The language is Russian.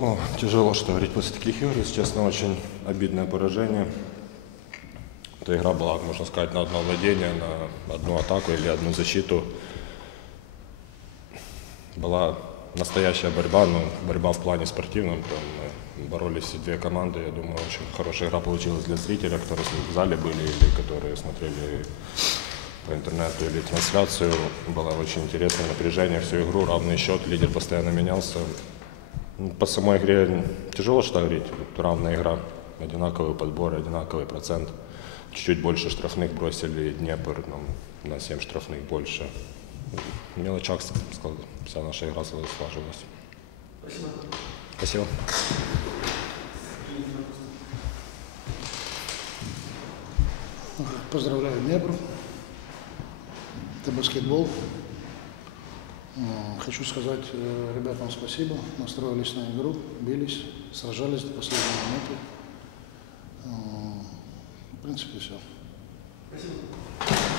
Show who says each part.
Speaker 1: О, тяжело что говорить после таких игр, если честно, очень обидное поражение. Эта игра была, можно сказать, на одно владение, на одну атаку или одну защиту. Была настоящая борьба, но борьба в плане спортивном. Там боролись две команды. Я думаю, очень хорошая игра получилась для зрителя, которые в зале были или которые смотрели по интернету или трансляцию. Было очень интересное напряжение всю игру, равный счет, лидер постоянно менялся. Ну, По самой игре тяжело что говорить. Равная игра, одинаковый подбор, одинаковый процент. Чуть-чуть больше штрафных бросили Днепр, нам на 7 штрафных больше. В мелочах, сказал, вся наша игра сложилась.
Speaker 2: Спасибо.
Speaker 1: Спасибо.
Speaker 3: Поздравляю Днепр. Это баскетбол. Хочу сказать э, ребятам спасибо. Настроились на игру, бились, сражались до последней минуты. В принципе, все.
Speaker 2: Спасибо.